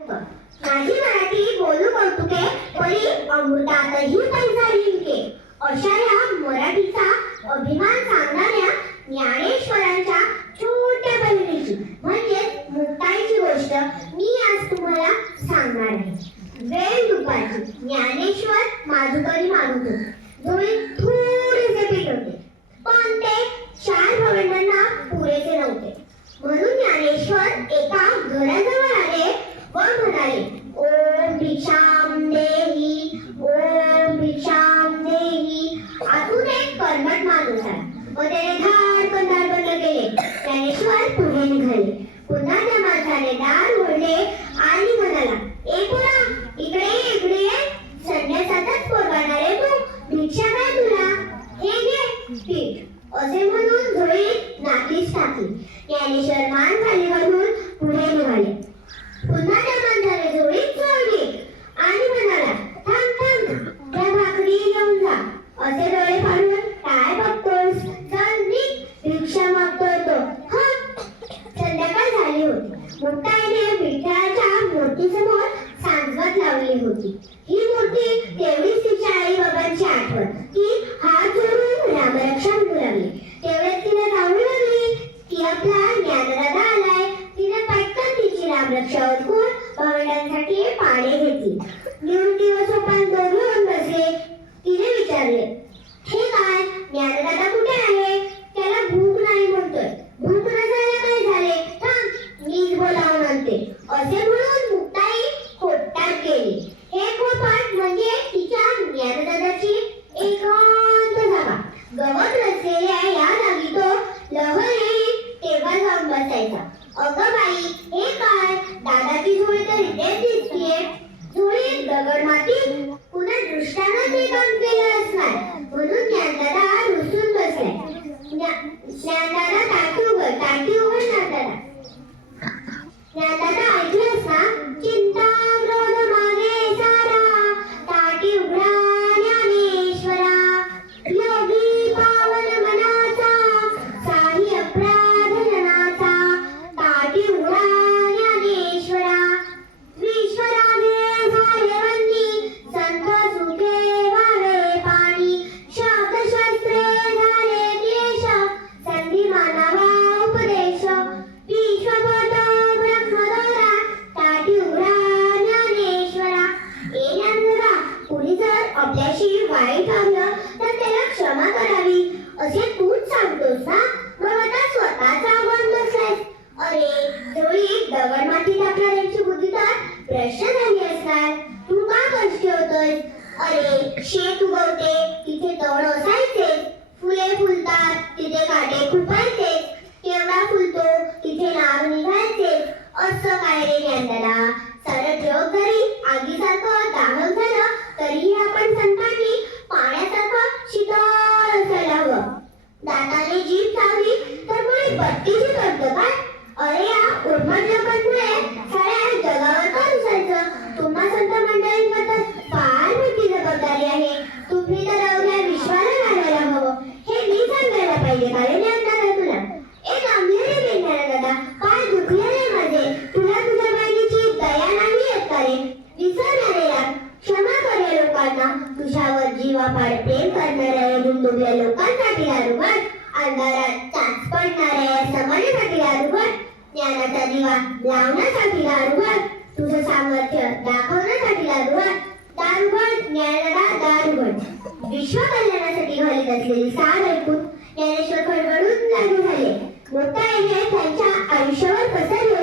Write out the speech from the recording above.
माझी मराठी बोलू कौतुके परी अमृतातही पैसा जिंके अशा या मराठीचा अभिमान सांगणाऱ्या ज्ञानेश्वरांच्या छोट्या बहिणीची म्हणजे मुक्ताईची गोष्ट मी आज तुम्हाला सांगणार आहे। वेळ दुपारची ज्ञानेश्वर माधुकरी मागत होते। डोळे थोडेसे पीठ होते पण ते 4 भावंडांना पुरेसे नव्हते। म्हणून ज्ञानेश्वर एका घराजवळ आले व म्हणाले, ओम भिक्षाम देही, ओम भिक्षाम देही। आतून एक कर्मठ माणूस आला व त्याने धाडकन दार बंद केले। ज्ञानेश्वर पुढे निघाले। पुन्हा त्या माणसाने दार उघडले आणि म्हणाला, ए पोरा, इकडे ये, संन्यासाचाच पोरगा रे तू, भिक्षा काय तुला, हे घे पीठ असे म्हणून झोळीत नातीच टाकली। ज्ञानेश्वर मान खाली घालून पुढे निघाले। पुन्हा त्या माणसाने झोळीत चोळली आणि म्हणाला, थांब, त्या भाकरी घेऊन जा। असे डोळे फाडून काय बघतोस, चल निघ, भिक्षा मागतोय तो। संध्याकाळ झाली होती। मुक्ताईने विठ्ठलाच्या मूर्तीसमोर सांगवत लावली होती। ही मूर्ती तेवढीच तिच्या आई बाबांची आठवण। ती हात जोडून रामरक्षा म्हणू लागली। तेवढ्यात तिला जाऊ लागली की आपला ज्ञानदादा आलाय। तिने पटकन तिची रामरक्षा ओळखून भावंडांसाठी पाणी घेतली। निवृत्ती व सोपान दोघे होऊन बसले। तिने विचारले, हे काय, ज्ञानदादा कुठे आहे? त्याला भूक नाही म्हणतोय। भूक नसायला काय झाले, थांब, मीच बोलावून आणते। असे म्हणून मुक्ताई खोपटात गेली। हे खोपट म्हणजे तिच्या ज्ञानदादाची एकांत जागा। गवत नसलेल्या या जागी तो लहरी तेव्हा जाऊन बसायचा। अगं बाई, हे काय, दादाची झोळी तर इथेच दिसतीये। झोळीत दगड माती, पुन्हा दृष्टानं ते काम केलं असणार म्हणून ज्ञानदादा रुसून बसलाय। ज्ञानदादा टाकी उघड ज्ञानदादा। ज्ञानदादा ऐकलंस ना, चिंता क्रोध मागे सारा, टाकी उघडा ज्ञानेश्वरा। योगी पावन मनाचा, साही अपराध जनाचा, टाकी उघडा ज्ञानेश्वरा। विश्वराजे झाले वंदी, संत सुखे व्हावे पाणी, शब्दशास्त्रे झाले क्लेश, संधी मानावा उपदेश। विश्वपद ब्रह्मदोरा, टाकी उघडा ज्ञानेश्वरा। ए ज्ञानदादा, कुणी जर आपल्याशी वाईट वागलं तर त्याला क्षमा करावी असे तूच सांगतोस ना, मग आता स्वतःचा आव्हान बसलायस। अरे, झोळीत दगड माती टाकणाऱ्यांची बुद्धी तर प्रश्न झाली असणार। तू का कष्ट होतोय? अरे, शेत उगवते तिथे तण असायचे, फुले फुलतात तिथे काटे खुपायचे, केवडा फुलतो तिथे नाव निघायचे। असं काय रे ज्ञानदादा, सारं जग जरी आगीसारखं दाहक झालं तरीही आपण संतांनी पाण्यासारखं शीतळ असायला हवं। दाताने जीभ चावली तर कोणी बत्तीशी करतं काय? अरे, या उर्मट लोकांमुळे साऱ्या जगावर का रुसायचं? तुम्हा संत मंडळींबद्दल फार मोठी जबाबदारी आहे। तुम्ही तर अवघ्या विश्वाला घालायला हवं, हे मी सांगायला पाहिजे का रे ज्ञानदादा तुला? एक आंबेरे रे ज्ञानदादा, काय दुखले रे माझे, तुला तुझ्या बहिणीची दया नाही येत का रे? विसरणाऱ्या, क्षमा कर या लोकांना। तुझ्यावर जीवापाड प्रेम करणाऱ्या दुंदुभल्या लोकांसाठी दारुगड, अंधारात चाच पडणाऱ्या समाजासाठी दारुगड, ज्ञानाचा दिवा लावण्यासाठी दारुगड, तुझं सामर्थ्य दाखवण्यासाठी दारुगड, दारुगड ज्ञानदा दारुगड। विश्व कल्याणासाठी घालीत असलेली साध ऐकून ज्ञानेश्वर खडबडून लागू झाले। मुक्ताईने त्यांच्या आयुष्यावर पसरले